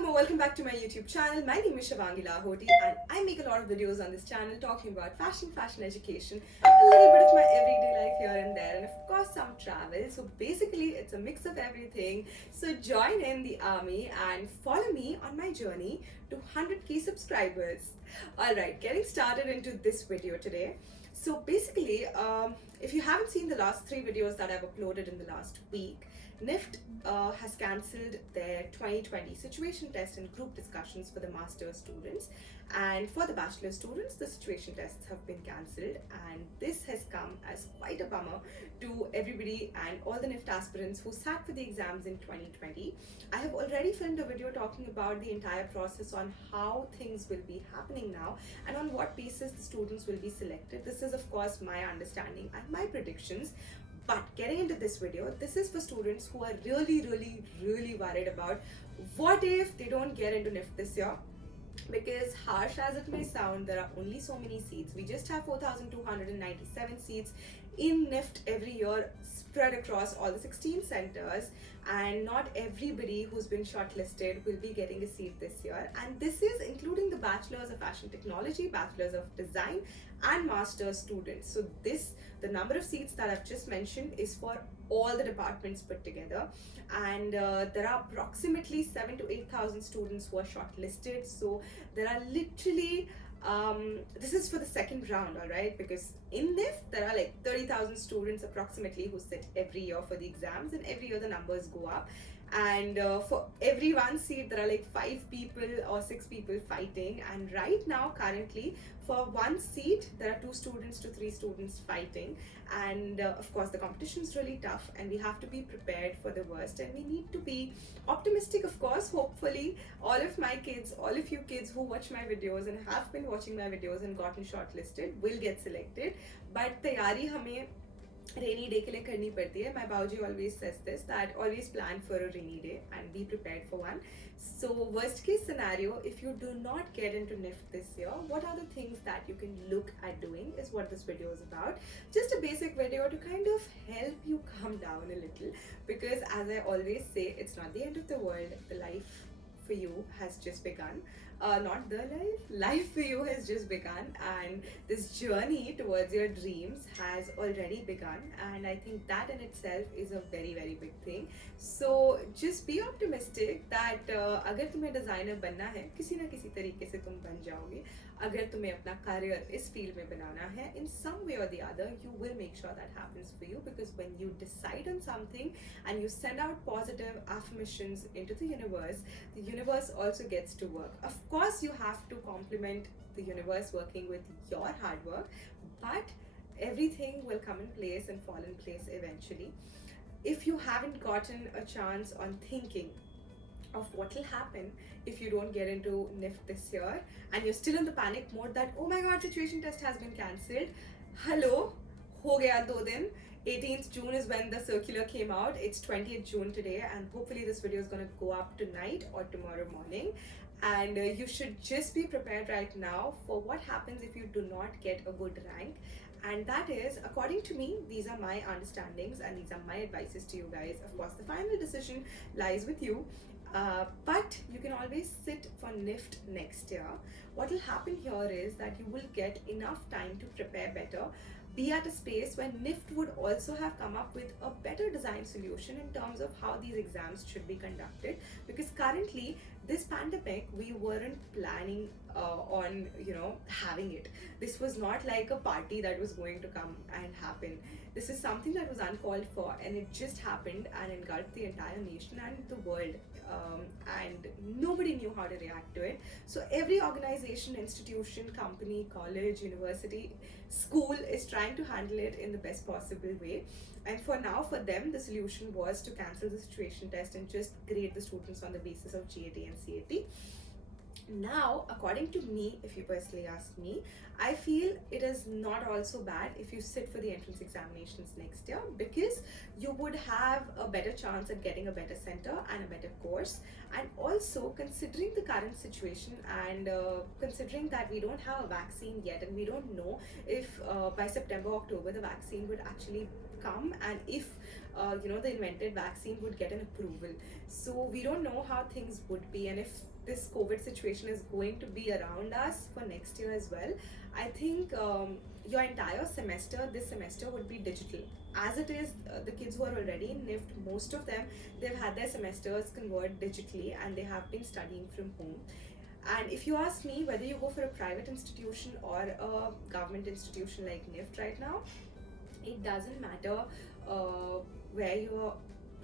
welcome back to my YouTube channel. My name is Shivangi Lahoty and I make a lot of videos on this channel talking about fashion education, a little bit of my everyday life here and there, and of course some travel. So basically it's a mix of everything. So join in the army and follow me on my journey to 100k subscribers. Alright, getting started into this video today. So basically, if you haven't seen the last 3 videos that I've uploaded in the last week, NIFT has cancelled their 2020 situation test and group discussions for the master's students, and for the bachelor students the situation tests have been cancelled, and this has come as quite a bummer to everybody and all the NIFT aspirants who sat for the exams in 2020. I have already filmed a video talking about the entire process on how things will be happening now and on what basis the students will be selected. This is of course my understanding and my predictions. But getting into this video, this is for students who are really worried about what if they don't get into NIFT this year. Because harsh as it may sound, there are only so many seats. We just have 4,297 seats in NIFT every year spread across all the 16 centers, and not everybody who's been shortlisted will be getting a seat this year, and this is including the bachelors of fashion technology, bachelors of design and master's students. So the number of seats that I've just mentioned is for all the departments put together, and there are approximately 7 to 8,000 students who are shortlisted. So there are literally this is for the second round, all right, because in NIFT there are like 30,000 students approximately who sit every year for the exams, and every year the numbers go up, and for every one seat there are like 5 people or 6 people fighting, and right now currently for one seat there are 2 students to 3 students fighting, and of course the competition is really tough and we have to be prepared for the worst, and we need to be optimistic. Of course, hopefully all of my kids, all of you kids who watch my videos and have been watching my videos and gotten shortlisted will get selected, but तैयारी हमें rainy day के लिए करनी पड़ती है. My Bauji always says this, that always plan for a rainy day and be prepared for one. So worst case scenario, if you do not get into NIFT this year, what are the things that you can look at doing is what this video is about. Just a basic video to kind of help you calm down a little, because as I always say, it's not the end of the world. The life for you has just begun. Not the life for you has just begun, and this journey towards your dreams has already begun, and I think that in itself is a very big thing. So just be optimistic that अगर तुम्हें designer बनना है किसी ना किसी तरीके से तुम बन जाओगे. अगर तुम्हें अपना करियर इस फील्ड में बनाना है, in some way or the other you will make sure that happens for you, because when you decide on something and you send out positive affirmations into the universe also gets to work. Of course you have to compliment the universe working with your hard work, but everything will come in place and fall in place eventually. If you haven't gotten a chance on thinking of what will happen if you don't get into NIFT this year, and you're still in the panic mode that oh my god, situation test has been cancelled. Hello, ho gaya 2 din. 18th June is when the circular came out. It's 20th June today, and hopefully this video is going to go up tonight or tomorrow morning, and you should just be prepared right now for what happens if you do not get a good rank. And that is, according to me, these are my understandings and these are my advices to you guys. Of course the final decision lies with you, but you can always sit for NIFT next year. What will happen here is that you will get enough time to prepare better, be at a space where NIFT would also have come up with a better design solution in terms of how these exams should be conducted, because currently this pandemic we weren't planning on having it. This was not like a party that was going to come and happen. This is something that was uncalled for, and it just happened and engulfed the entire nation and the world, and nobody knew how to react to it. So every organization, institution, company, college, university, school is trying to handle it in the best possible way. And for now, for them, the solution was to cancel the situation test and just grade the students on the basis of GAT and CAT. Now, according to me, if you personally ask me, I feel it is not also bad if you sit for the entrance examinations next year, because you would have a better chance at getting a better center and a better course. And also, considering the current situation and considering that we don't have a vaccine yet, and we don't know if by September, October the vaccine would actually come, and if the invented vaccine would get an approval. So we don't know how things would be, and if this COVID situation is going to be around us for next year as well. I think your entire semester, this semester, would be digital. As it is, the kids who are already in NIFT, most of them, they've had their semesters convert digitally and they have been studying from home. And if you ask me whether you go for a private institution or a government institution like NIFT right now, it doesn't matter where you're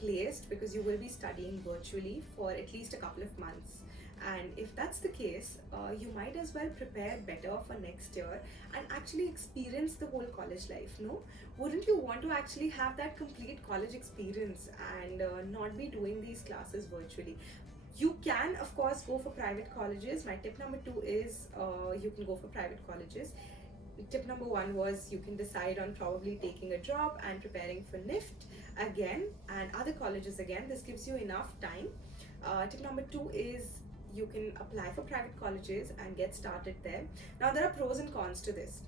placed, because you will be studying virtually for at least a couple of months. And if that's the case, you might as well prepare better for next year and actually experience the whole college life, no? Wouldn't you want to actually have that complete college experience and not be doing these classes virtually? You can, of course, go for private colleges. My tip number 2 is you can go for private colleges. Tip number 1 was you can decide on probably taking a job and preparing for NIFT again and other colleges again. This gives you enough time. Tip number 2 is you can apply for private colleges and get started there. Now, there are pros and cons to this.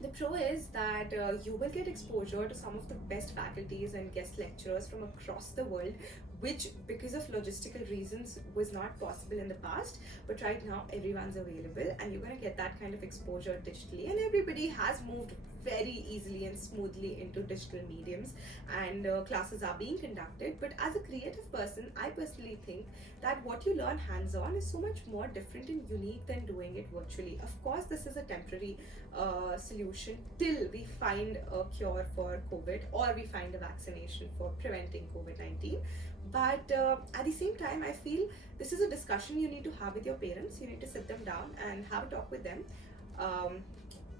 The pro is that you will get exposure to some of the best faculties and guest lecturers from across the world, which because of logistical reasons was not possible in the past, but right now everyone's available and you're going to get that kind of exposure digitally, and everybody has moved very easily and smoothly into digital mediums, and classes are being conducted. But as a creative person, I personally think that what you learn hands-on is so much more different and unique than doing it virtually. Of course, this is a temporary solution till we find a cure for COVID or we find a vaccination for preventing COVID-19. But at the same time, I feel this is a discussion you need to have with your parents. You need to sit them down and have a talk with them.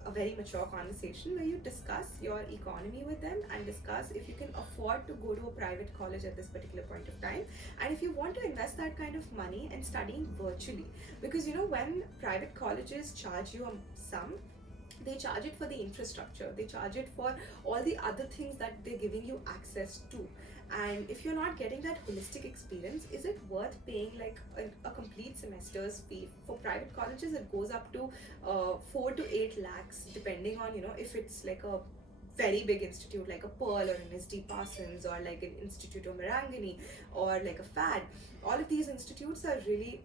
A very mature conversation where you discuss your economy with them and discuss if you can afford to go to a private college at this particular point of time, and if you want to invest that kind of money in studying virtually. Because when private colleges charge you a sum, they charge it for the infrastructure, they charge it for all the other things that they're giving you access to. And if you're not getting that holistic experience, is it worth paying like a complete semester's fee? For private colleges, it goes up to 4 to 8 lakhs, depending on if it's like a very big institute like a Pearl or an SD Parsons or like an Institute of Marangani or like a FAD. All of these institutes are really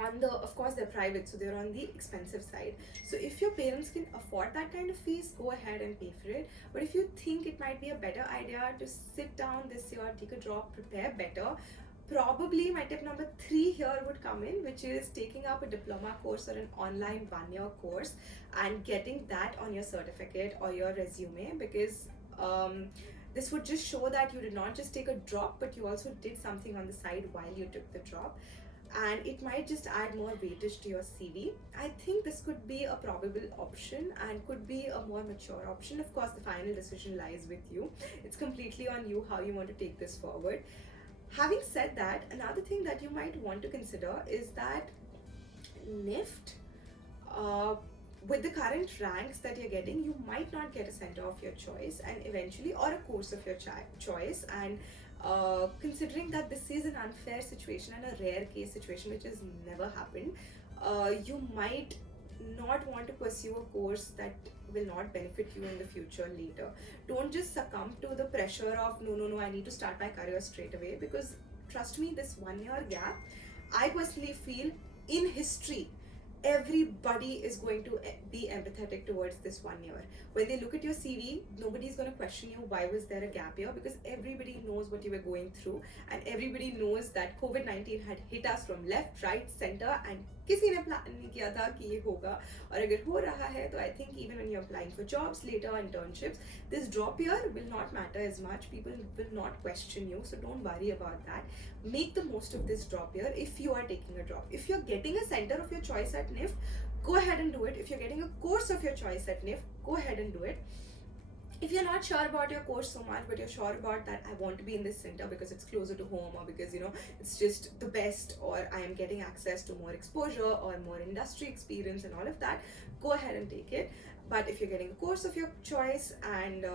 of course they're private, so they're on the expensive side. So if your parents can afford that kind of fees, go ahead and pay for it. But if you think it might be a better idea to sit down this year, take a drop, prepare better, probably my tip number 3 here would come in, which is taking up a diploma course or an online 1-year course and getting that on your certificate or your resume, because this would just show that you did not just take a drop, but you also did something on the side while you took the drop. And it might just add more weightage to your CV. I think this could be a probable option and could be a more mature option. Of course, the final decision lies with you. It's completely on you how you want to take this forward. Having said that, another thing that you might want to consider is that NIFT, with the current ranks that you're getting, you might not get a center of your choice and eventually, or a course of your choice. And considering that this is an unfair situation and a rare case situation which has never happened, you might not want to pursue a course that will not benefit you in the future later. Don't just succumb to the pressure of no, I need to start my career straight away, because trust me, this 1-year gap, I personally feel in history, everybody is going to be empathetic towards this 1 year. When they look at your CV, nobody's going to question you why was there a gap year, because everybody knows what you were going through and everybody knows that COVID-19 had hit us from left, right, center, and किसी ने plan नहीं किया था कि ये होगा. और अगर हो रहा है तो I think even when you're applying for jobs later, internships, this drop year will not matter as much. People will not question you, so don't worry about that. Make the most of this drop year if you are taking a drop. If you're getting a center of your choice at NIFT, go ahead and do it. If you're getting a course of your choice at NIFT, go ahead and do it. If you're not sure about your course so much, but you're sure about that I want to be in this center because it's closer to home, or because it's just the best, or I am getting access to more exposure or more industry experience and all of that, go ahead and take it. But if you're getting a course of your choice and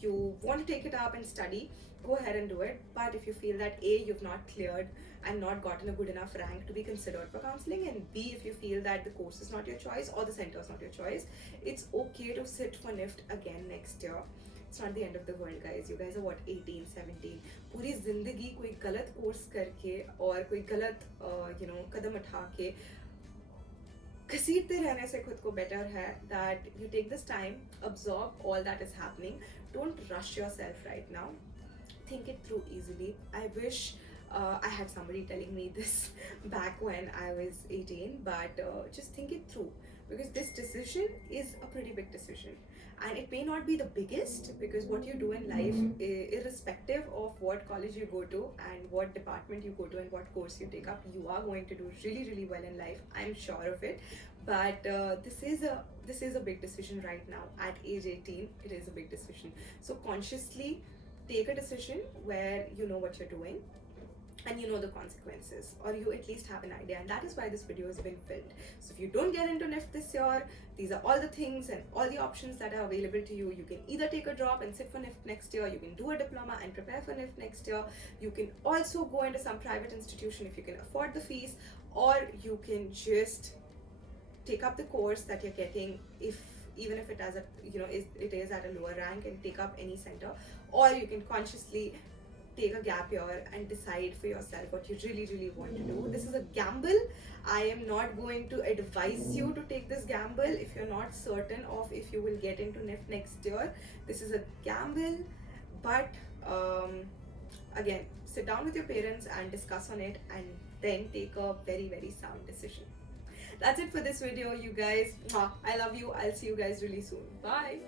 you want to take it up and study, go ahead and do it. But if you feel that A, you've not cleared and not gotten a good enough rank to be considered for counseling, and B, if you feel that the course is not your choice or the center is not your choice, it's okay to sit for NIFT again next year. it's not the end of the world, guys. You guys are what, 18, 17? पूरी जिंदगी कोई गलत course करके और कोई गलत कदम उठा के घसीटते रहने से खुद को बेटर है that you take this time, absorb all that is happening. Don't rush yourself right now. Think it through easily. I wish I had somebody telling me this back when I was 18, but just think it through, because this decision is a pretty big decision, and it may not be the biggest, because what you do in life, irrespective of what college you go to and what department you go to and what course you take up, you are going to do really, really well in life. I'm sure of it. But this is a big decision right now at age 18. It is a big decision. So consciously take a decision where you know what you're doing and you know the consequences, or you at least have an idea, and that is why this video has been filmed. So if you don't get into NIFT this year, these are all the things and all the options that are available to you. You can either take a drop and sit for NIFT next year, you can do a diploma and prepare for NIFT next year, you can also go into some private institution if you can afford the fees, or you can just take up the course that you're getting, even if it has it is at a lower rank, and take up any center, or you can consciously take a gap year and decide for yourself what you really, really want to do. This is a gamble. I am not going to advise you to take this gamble if you're not certain of if you will get into NIFT next year. This is a gamble, but again, sit down with your parents and discuss on it, and then take a very, very sound decision. That's it for this video, you guys. I love you. I'll see you guys really soon. Bye.